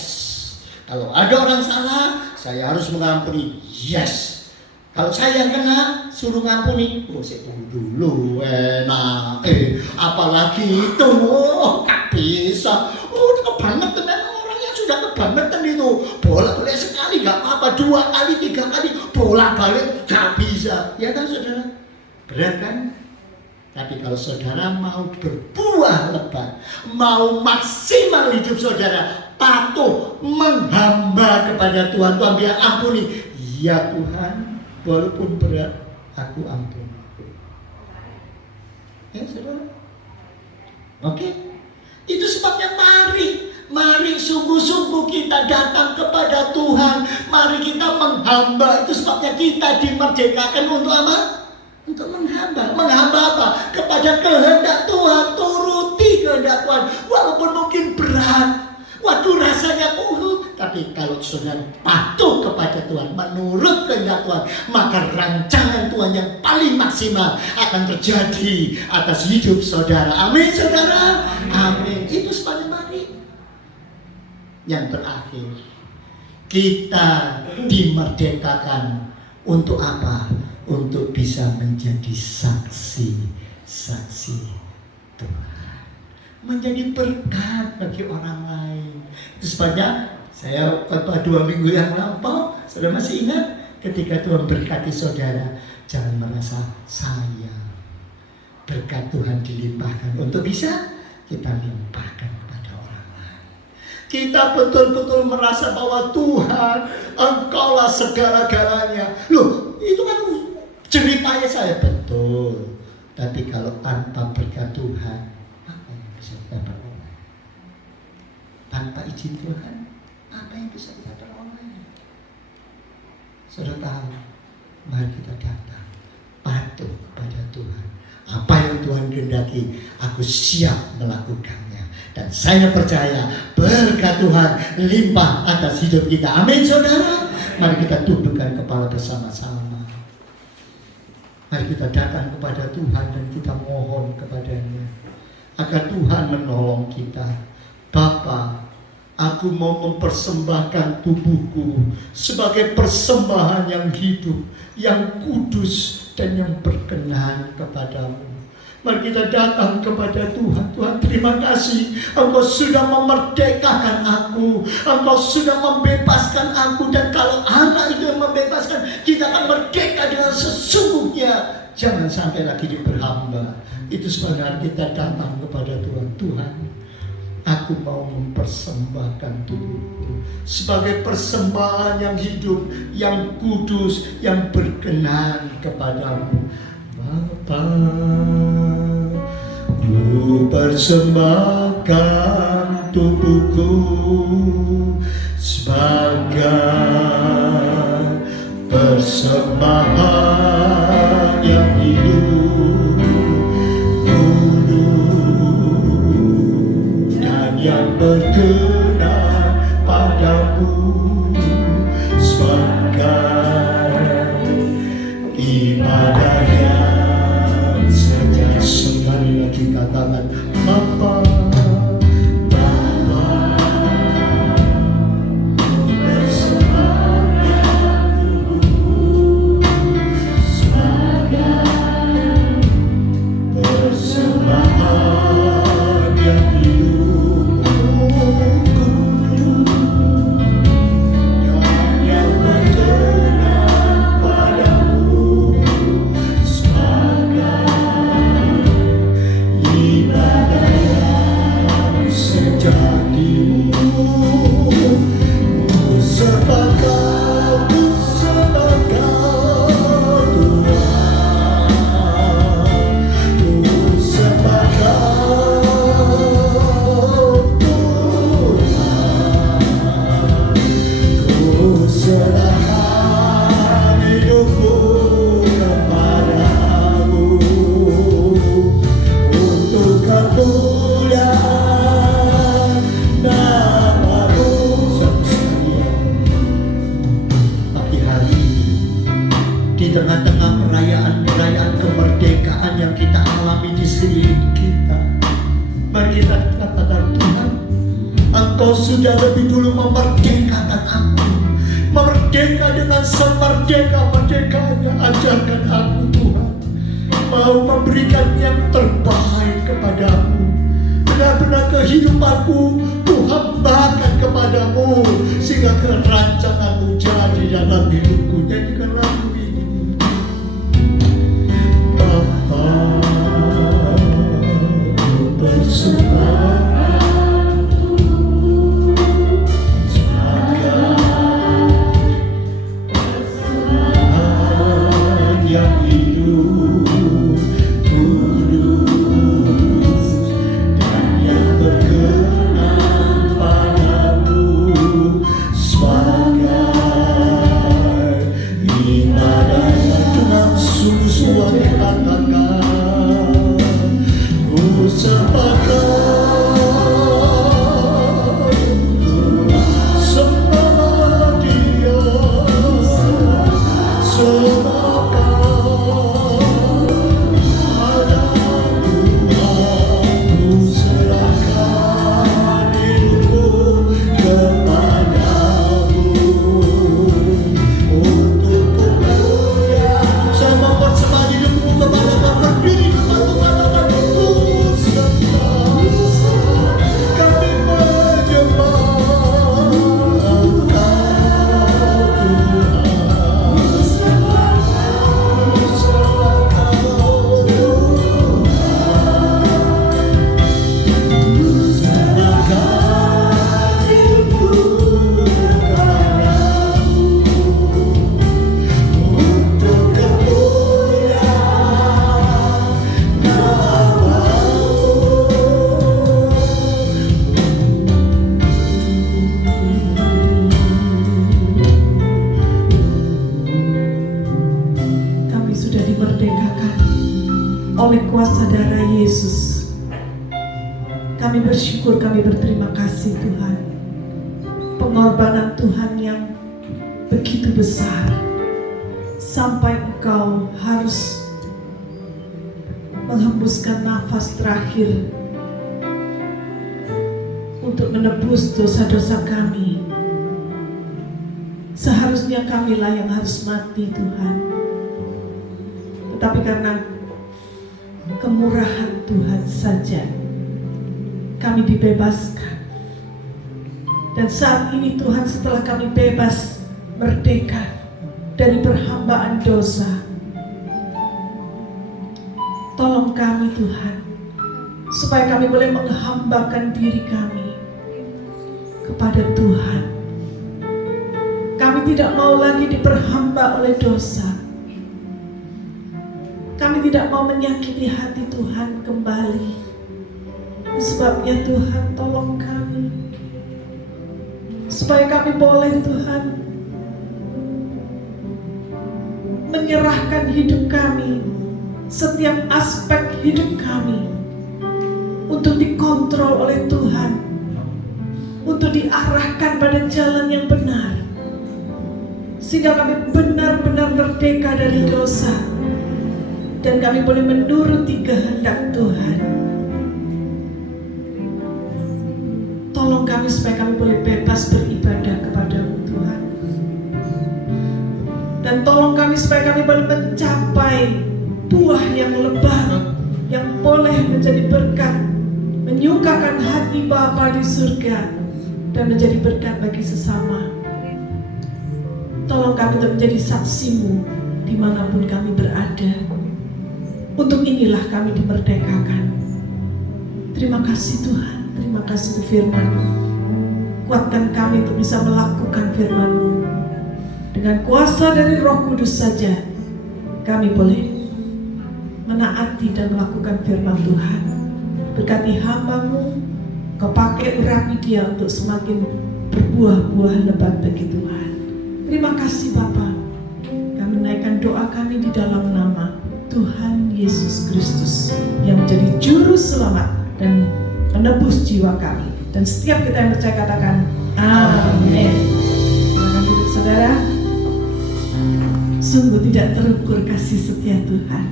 Kalau ada orang salah, saya harus mengampuni, yes. Kalau saya yang kena, suruh ngampuni, saya tunggu dulu, enak. Apalagi itu, gak bisa. Kebangetan, orang yang sudah kebangetan itu. Bolak-balik sekali gak apa-apa, 2 kali, 3 kali, bolak-balik gak bisa. Ya kan saudara? Berat kan? Tapi kalau saudara mau berbuah lebat, mau maksimal hidup saudara, patuh, menghamba kepada Tuhan. Tuhan bilang ampuni. Ya Tuhan, walaupun berat, aku ampuni. Ya saudara? Oke? Itu sebabnya mari sungguh-sungguh kita datang kepada Tuhan. Mari kita menghamba. Itu sebabnya kita dimerdekakan untuk apa? Untuk menghamba. Menghamba apa? Kepada kehendak Tuhan. Turuti kehendak Tuhan. Walaupun mungkin berat. Waduh rasanya tapi kalau saudara patuh kepada Tuhan, menurut kehendak Tuhan, maka rancangan Tuhan yang paling maksimal akan terjadi atas hidup saudara. Amin saudara. Amin. Itu sebabnya mari. Yang terakhir, kita dimerdekakan untuk apa? Untuk bisa menjadi saksi Tuhan, menjadi berkat bagi orang lain. Itu sebabnya saya khotbah 2 minggu yang lampau, saudara masih ingat ketika Tuhan berkati saudara, jangan merasa sayang. Berkat Tuhan dilimpahkan untuk bisa kita limpahkan kepada orang lain. Kita betul-betul merasa bahwa Tuhan, Engkaulah segala-galanya. Loh, itu kan ceritanya saya betul. Tapi kalau tanpa berkat Tuhan, apa yang bisa kita peroleh? Tanpa izin Tuhan, apa yang bisa kita peroleh? Saudara tahu, mari kita datang patuh kepada Tuhan. Apa yang Tuhan kehendaki, aku siap melakukannya. Dan saya percaya berkat Tuhan limpah atas hidup kita. Amin saudara. Mari kita tundukkan kepala bersama-sama. Mari kita datang kepada Tuhan dan kita mohon kepadanya agar Tuhan menolong kita. Bapa, aku mau mempersembahkan tubuhku sebagai persembahan yang hidup, yang kudus dan yang berkenan kepadamu. Mari kita datang kepada Tuhan. Tuhan, terima kasih Engkau sudah memerdekakan aku, Engkau sudah membebaskan aku. Dan kalau anak itu yang membebaskan, kita akan merdeka dengan sesungguhnya. Jangan sampai lagi diperhamba. Itu sebenarnya kita datang kepada Tuhan. Tuhan, aku mau mempersembahkan tubuhku sebagai persembahan yang hidup, yang kudus, yang berkenan kepadamu. Bapa, ku persembahkan tubuhku sebagai persembahan persembahan yang hidup, kudus dan yang berkenan padamu sebagai ibadah yang sejati. Sekali lagi katakan Bapa. Di tengah-tengah perayaan-perayaan kemerdekaan yang kita alami di sekeliling kita, mari kita katakan Tuhan, Engkau sudah lebih dulu memerdekakan aku, memerdeka dengan semerdeka-merdekanya. Ajarkan aku Tuhan, mau memberikan yang terbaik kepadamu. Benar-benar kehidupanku kuhambakan kepadamu, sehingga kerancanganmu jadi dalam hidupku. Jadikan lagu ini. Oleh kuasa darah Yesus, kami bersyukur, kami berterima kasih Tuhan. Pengorbanan Tuhan yang begitu besar, sampai Engkau harus menghembuskan nafas terakhir untuk menebus dosa-dosa kami. Seharusnya kamilah yang harus mati Tuhan, tetapi karena kemurahan Tuhan saja kami dibebaskan. Dan saat ini Tuhan, setelah kami bebas, merdeka dari perhambaan dosa, tolong kami Tuhan, supaya kami boleh menghambakan diri kami kepada Tuhan. Kami tidak mau lagi diperhamba oleh dosa. Kami tidak mau menyakiti hati Tuhan kembali. Sebabnya Tuhan, tolong kami, supaya kami boleh Tuhan menyerahkan hidup kami, setiap aspek hidup kami, untuk dikontrol oleh Tuhan, untuk diarahkan pada jalan yang benar, sehingga kami benar-benar merdeka dari dosa, dan kami boleh menuruti kehendak Tuhan. Tolong kami supaya kami boleh bebas beribadah kepada-Mu Tuhan. Dan tolong kami supaya kami boleh mencapai buah yang lebat, yang boleh menjadi berkat, menyukakan hati Bapa di surga, dan menjadi berkat bagi sesama. Tolong kami untuk menjadi saksi-Mu dimanapun kami berada. Untuk inilah kami dimerdekakan. Terima kasih Tuhan, terima kasih untuk firman-Mu. Kuatkan kami untuk bisa melakukan firman-Mu. Dengan kuasa dari Roh Kudus saja kami boleh menaati dan melakukan firman Tuhan. Berkati hamba-Mu, Kau pakai urapi dia untuk semakin berbuah-buah lebat bagi Tuhan. Terima kasih Bapa. Kami menaikkan doa kami di dalam nama Tuhan Yesus Kristus yang menjadi juru selamat dan menebus jiwa kami. Dan setiap kita yang percaya katakan amin. Silakan duduk saudara. Sungguh tidak terukur kasih setia Tuhan.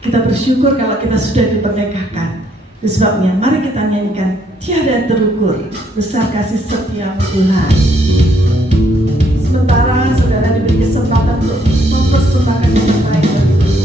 Kita bersyukur kalau kita sudah diperdekakan. Itu sebabnya mari kita nyanyikan tiada terukur besar kasih setia Tuhan. Sementara saudara diberi kesempatan untuk mempersembahkan yang terbaik bagi Tuhan.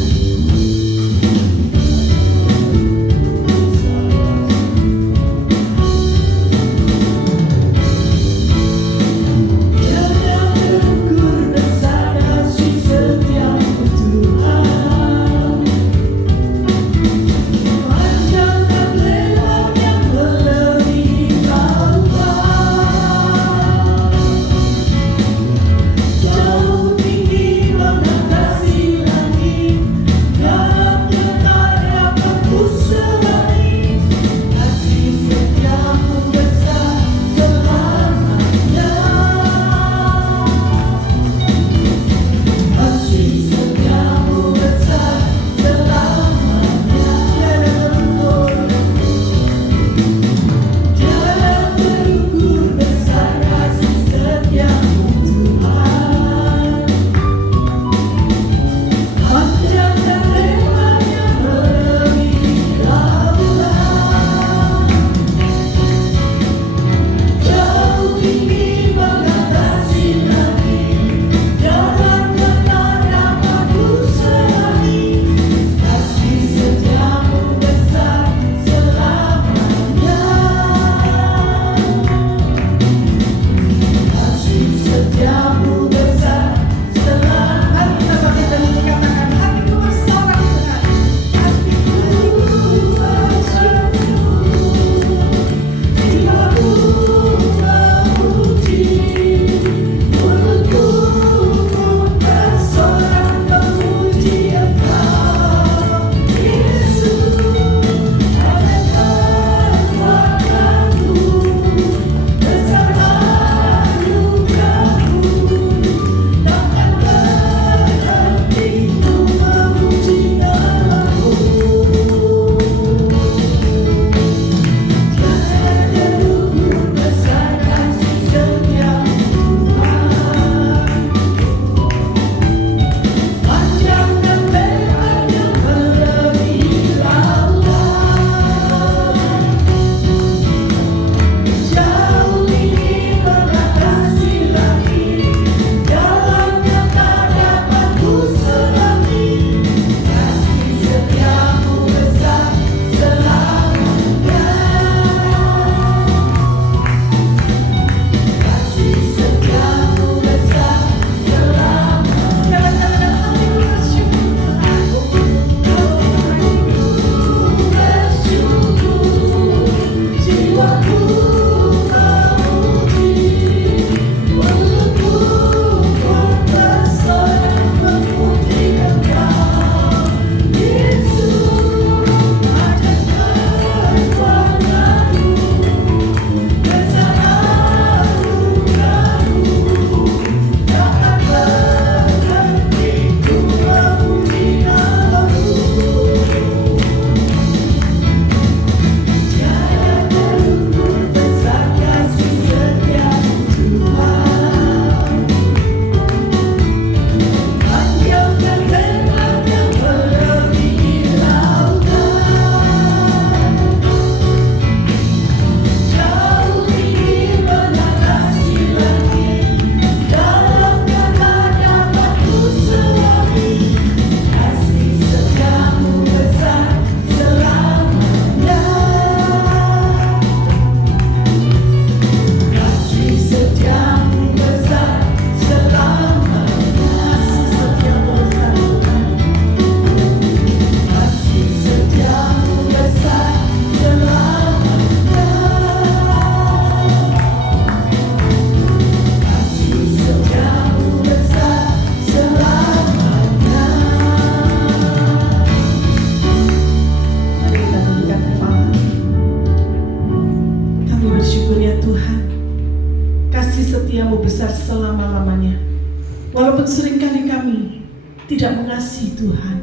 Walaupun seringkali kami tidak mengasihi Tuhan,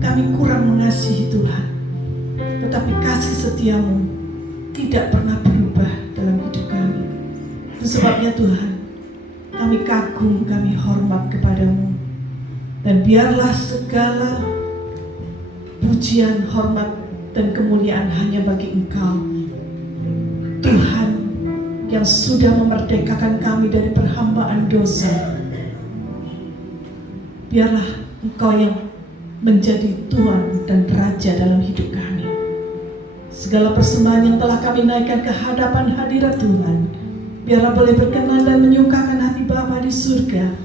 kami kurang mengasihi Tuhan, tetapi kasih setiamu tidak pernah berubah dalam hidup kami. Itu sebabnya Tuhan, kami kagum, kami hormat kepadamu. Dan biarlah segala pujian, hormat, dan kemuliaan hanya bagi Engkau, Tuhan yang sudah memerdekakan kami dari perhambaan dosa. Biarlah Engkau yang menjadi Tuhan dan Raja dalam hidup kami. Segala persembahan yang telah kami naikkan ke hadapan hadirat Tuhan, biarlah boleh berkenan dan menyukakan hati Bapa di surga.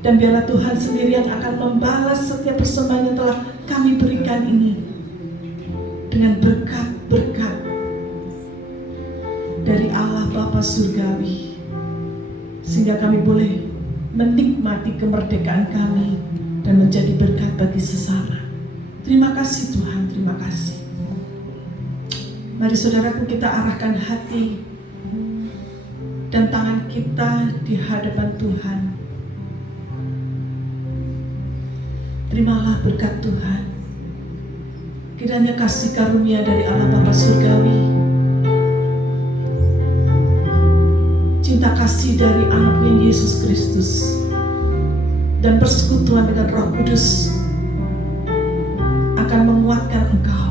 Dan biarlah Tuhan sendiri yang akan membalas setiap persembahan yang telah kami berikan ini dengan berkat-berkat dari Allah Bapa Surgawi, sehingga kami boleh menikmati kemerdekaan kami dan menjadi berkat bagi sesama. Terima kasih Tuhan, terima kasih. Mari saudaraku, kita arahkan hati dan tangan kita di hadapan Tuhan. Terimalah berkat Tuhan. Kiranya kasih karunia dari Allah Bapa Surgawi, cinta kasih dari anaknya Yesus Kristus, dan persekutuan dengan Roh Kudus akan menguatkan engkau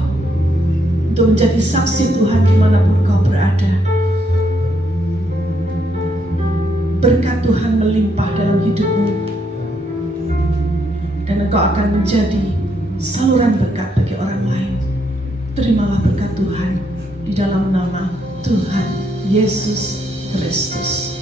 untuk menjadi saksi Tuhan dimanapun engkau berada. Berkat Tuhan melimpah dalam hidupmu, dan engkau akan menjadi saluran berkat bagi orang lain. Terimalah berkat Tuhan di dalam nama Tuhan Yesus Kristus.